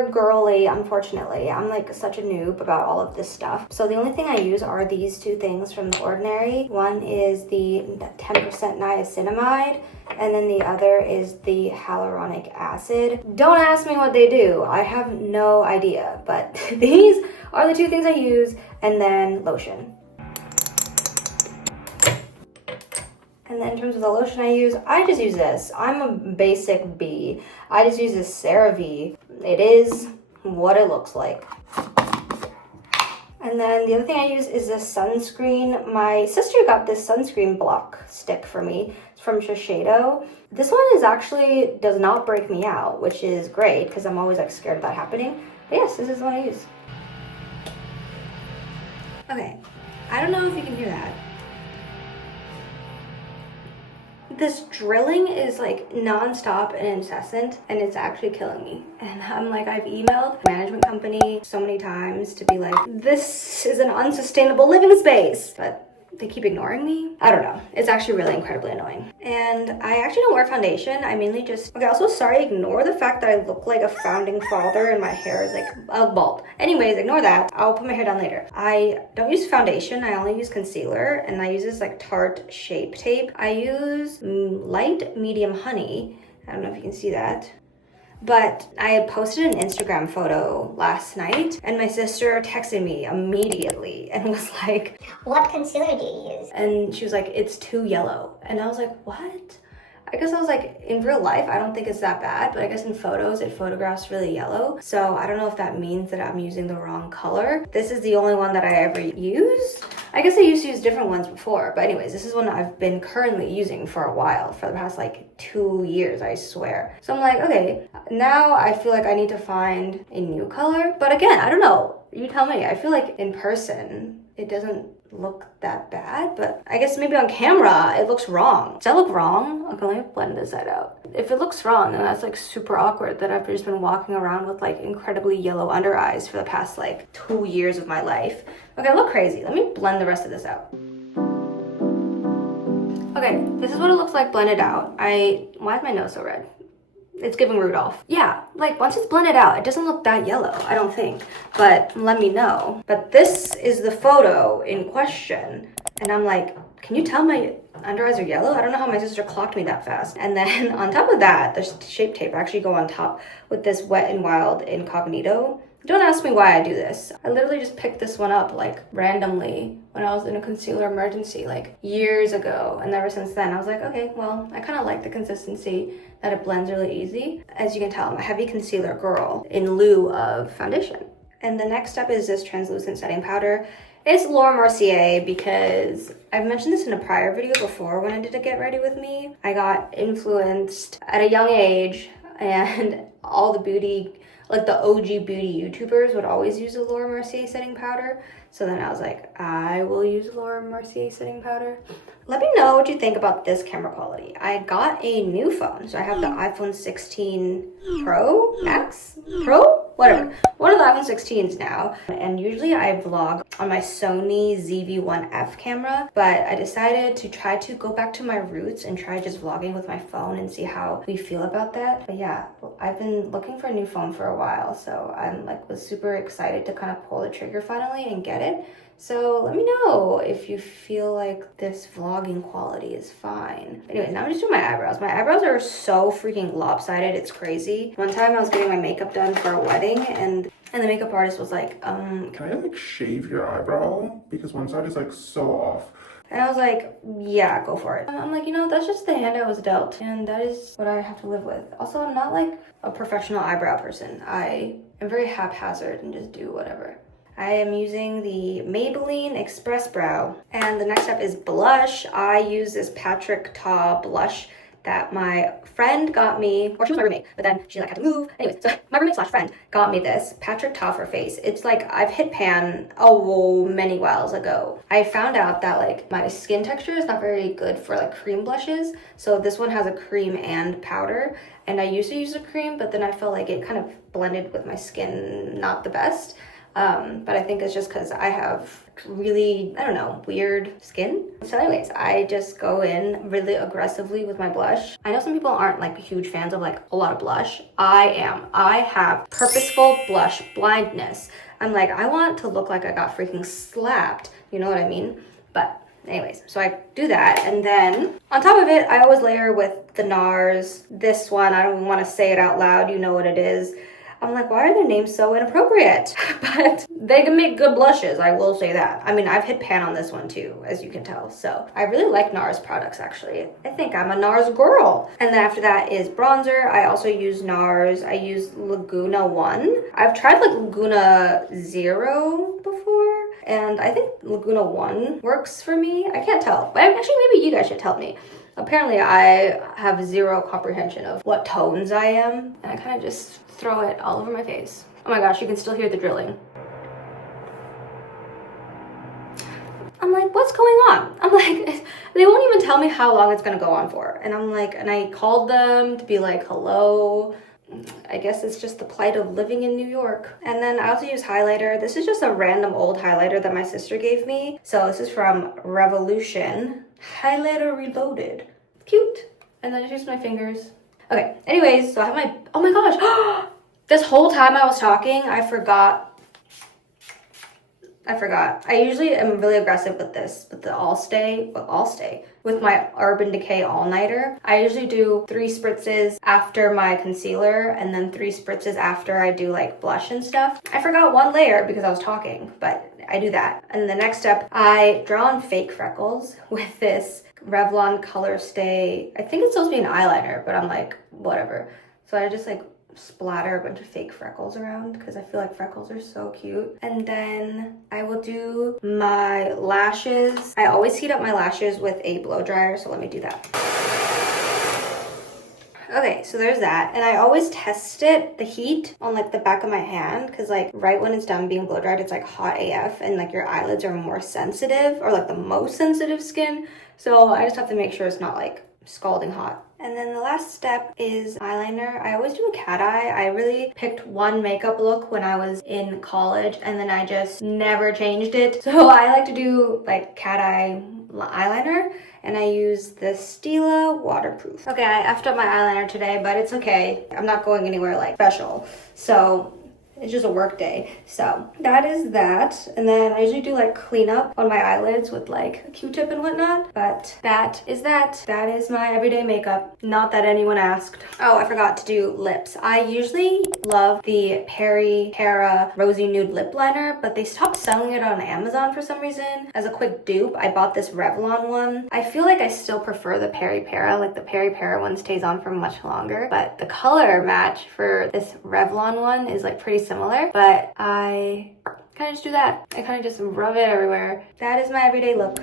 super girly, unfortunately. I'm like such a noob about all of this stuff. So the only thing I use are these two things from The Ordinary. One is the 10% niacinamide, and then the other is the hyaluronic acid. Don't ask me what they do. I have no idea, but these are the two things I use, and then lotion. And then in terms of the lotion I just use this. I'm a basic B. I just use this CeraVe. It is what it looks like. And then the other thing I use is this sunscreen. My sister got this sunscreen block stick for me. It's from Shiseido. This one does not break me out, which is great because I'm always like scared of that happening. But yes, this is what I use. Okay, I don't know if you can hear that. This drilling is like non-stop and incessant, and it's actually killing me. And I'm like, I've emailed the management company so many times to be like, this is an unsustainable living space, but they keep ignoring me. I don't know. It's actually really incredibly annoying. And I actually don't wear foundation. I mainly just, okay, also sorry, ignore the fact that I look like a founding father and my hair is like bald. Anyways, ignore that. I'll put my hair down later. I don't use foundation. I only use concealer, and I use this like Tarte Shape Tape. I use light medium honey. I don't know if you can see that. But I had posted an Instagram photo last night, and my sister texted me immediately and was like, what concealer do you use? And she was like, it's too yellow. And I was like, what? I guess I was like, in real life, I don't think it's that bad, but I guess in photos, it photographs really yellow. So I don't know if that means that I'm using the wrong color. This is the only one that I ever use. I guess I used to use different ones before, but anyways, this is one I've been currently using for a while, for the past like 2 years, I swear. So I'm like, okay, now I feel like I need to find a new color. But again, I don't know, you tell me. I feel like in person, it doesn't look that bad, but I guess maybe on camera it looks wrong. Does that look wrong? Okay, let me blend this side out. If it looks wrong, then that's like super awkward that I've just been walking around with like incredibly yellow under eyes for the past like 2 years of my life. Okay, I look crazy. Let me blend the rest of this out. Okay, this is what it looks like blended out. Why is my nose so red? It's giving Rudolph. Yeah, like once it's blended out, it doesn't look that yellow, I don't think. But let me know. But this is the photo in question. And I'm like, can you tell my under eyes are yellow? I don't know how my sister clocked me that fast. And then on top of that, the Shape Tape actually go on top with this Wet n Wild Incognito. Don't ask me why I do this. I literally just picked this one up like randomly when I was in a concealer emergency like years ago. And ever since then, I was like, okay, well, I kind of like the consistency that it blends really easy. As you can tell, I'm a heavy concealer girl in lieu of foundation. And the next step is this translucent setting powder. It's Laura Mercier because I've mentioned this in a prior video before when I did a Get Ready With Me. I got influenced at a young age, and all the beauty, like the OG beauty YouTubers would always use the Laura Mercier setting powder. So then I was like, I will use Laura Mercier setting powder. Let me know what you think about this camera quality. I got a new phone. So I have the iPhone 16 Pro, Max, Pro, whatever. One of the iPhone 16s now. And usually I vlog on my Sony ZV-1F camera, but I decided to try to go back to my roots and try just vlogging with my phone and see how we feel about that. But yeah, I've been looking for a new phone for a while, so I'm like was super excited to kind of pull the trigger finally and get it. So let me know if you feel like this vlogging quality is fine. Anyways, now I'm just doing my eyebrows. My eyebrows are so freaking lopsided, it's crazy. One time I was getting my makeup done for a wedding, and the makeup artist was like, can I like shave your eyebrow? Because one side is like so off. And I was like, yeah, go for it. I'm like, you know, that's just the hand I was dealt, and that is what I have to live with. Also, I'm not like a professional eyebrow person. I am very haphazard and just do whatever. I am using the Maybelline Express Brow. And the next step is blush. I use this Patrick Ta blush that my friend got me, or she was my roommate, but then she like had to move. Anyways, so my roommate slash friend got me this Patrick Ta for face. It's like I've hit pan many whiles ago. I found out that like my skin texture is not very good for like cream blushes. So this one has a cream and powder. And I used to use a cream, but then I felt like it kind of blended with my skin not the best. But I think it's just because I have really, I don't know, weird skin. So anyways, I just go in really aggressively with my blush. I know some people aren't like huge fans of like a lot of blush. I am. I have purposeful blush blindness. I'm like, I want to look like I got freaking slapped. You know what I mean? But anyways, so I do that, and then on top of it, I always layer with the NARS. This one, I don't even want to say it out loud. You know what it is. I'm like, why are their names so inappropriate? But they can make good blushes, I will say that. I mean, I've hit pan on this one too, as you can tell. So I really like NARS products, actually. I think I'm a NARS girl. And then after that is bronzer. I also use NARS. I use Laguna 1. I've tried like Laguna 0 before, and I think Laguna 1 works for me. I can't tell, but actually maybe you guys should tell me. Apparently I have zero comprehension of what tones I am, and I kind of just throw it all over my face. Oh my gosh, you can still hear the drilling. I'm like, what's going on? I'm like, they won't even tell me how long it's gonna go on for. And I'm like, and I called them to be like, hello. I guess it's just the plight of living in New York. And then I also use highlighter. This is just a random old highlighter that my sister gave me. So this is from Revolution. Highlighter Reloaded. Cute. And then I just use my fingers. Okay, anyways, so I have my, oh my gosh. This whole time I was talking, I forgot. I usually am really aggressive with this, with the All-Stay, with my Urban Decay All-Nighter. I usually do 3 spritzes after my concealer, and then 3 spritzes after I do like blush and stuff. I forgot one layer because I was talking, but I do that. And the next step, I draw on fake freckles with this Revlon Color Stay. I think it's supposed to be an eyeliner, but I'm like, whatever. So I just like splatter a bunch of fake freckles around because I feel like freckles are so cute. And then I will do my lashes. I always heat up my lashes with a blow dryer, so let me do that. Okay, so there's that. And I always test it, the heat, on like the back of my hand, because like right when it's done being blow dried, it's like hot AF, and like your eyelids are more sensitive, or like the most sensitive skin. So I just have to make sure it's not like scalding hot. And then the last step is eyeliner. I always do a cat eye. I really picked one makeup look when I was in college, and then I just never changed it. So I like to do like cat eye eyeliner, and I use the Stila waterproof. Okay, I effed up my eyeliner today, but it's okay. I'm not going anywhere like special. So it's just a work day. So that is that. And then I usually do like cleanup on my eyelids with like a Q-tip and whatnot. But that is that. That is my everyday makeup. Not that anyone asked. Oh, I forgot to do lips. I usually love the Perry Para Rosy Nude Lip Liner, but they stopped selling it on Amazon for some reason. As a quick dupe, I bought this Revlon one. I feel like I still prefer the Perry Para. Like the Perry Para one stays on for much longer. But the color match for this Revlon one is like pretty similar, but I kind of just do that. I kind of just rub it everywhere. That is my everyday look.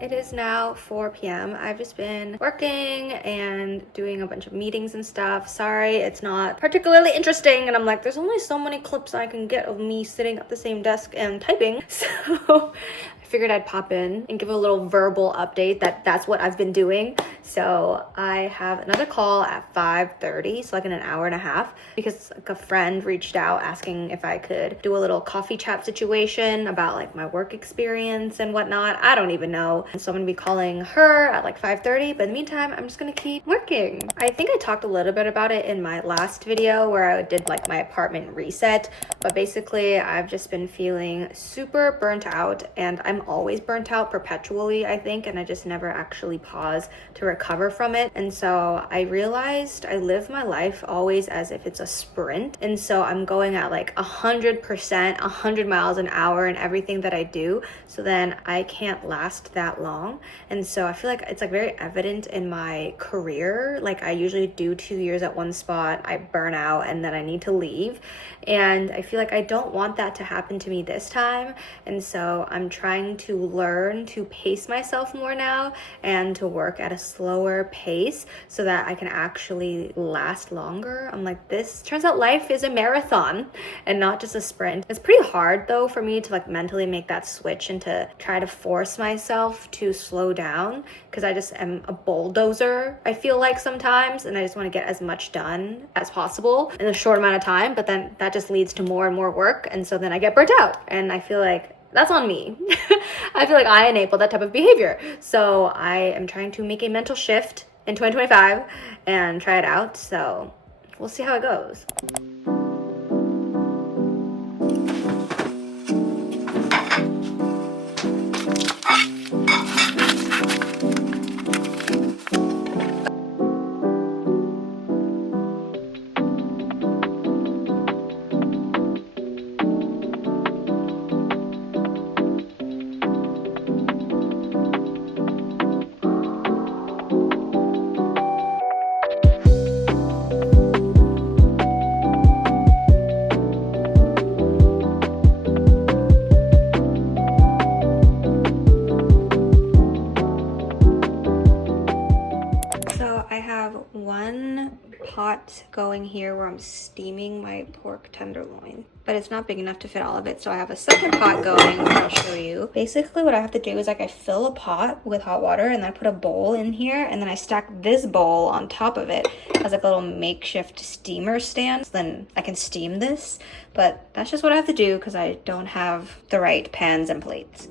It is now 4 p.m. I've just been working and doing a bunch of meetings and stuff. Sorry, it's not particularly interesting, and I'm like, there's only so many clips I can get of me sitting at the same desk and typing. So I figured I'd pop in and give a little verbal update that that's what I've been doing. So I have another call at 5:30, so like in an hour and a half, because like a friend reached out asking if I could do a little coffee chat situation about like my work experience and whatnot. I don't even know. So I'm gonna be calling her at like 5:30, but in the meantime, I'm just gonna keep working. I think I talked a little bit about it in my last video where I did like my apartment reset, but basically I've just been feeling super burnt out, and I'm always burnt out perpetually, I think, and I just never actually pause to recover from it. And so I realized I live my life always as if it's a sprint, and so I'm going at like 100%, 100 miles an hour in everything that I do, so then I can't last that long. And so I feel like it's like very evident in my career. Like I usually do 2 years at one spot, I burn out, and then I need to leave, and I feel like I don't want that to happen to me this time. And so I'm trying trying to learn to pace myself more now and to work at a slower pace so that I can actually last longer. I'm like, this turns out life is a marathon and not just a sprint. It's pretty hard though for me to like mentally make that switch and to try to force myself to slow down, because I just am a bulldozer, I feel like sometimes, and I just want to get as much done as possible in a short amount of time, but then that just leads to more and more work, and so then I get burnt out, and I feel like that's on me. I feel like I enable that type of behavior. So I am trying to make a mental shift in 2025 and try it out, so we'll see how it goes. I have one pot going here where I'm steaming my pork tenderloin, but it's not big enough to fit all of it. So I have a second pot going, which I'll show you. Basically what I have to do is like I fill a pot with hot water and then I put a bowl in here, and then I stack this bowl on top of it as like a little makeshift steamer stand. So then I can steam this, but that's just what I have to do because I don't have the right pans and plates.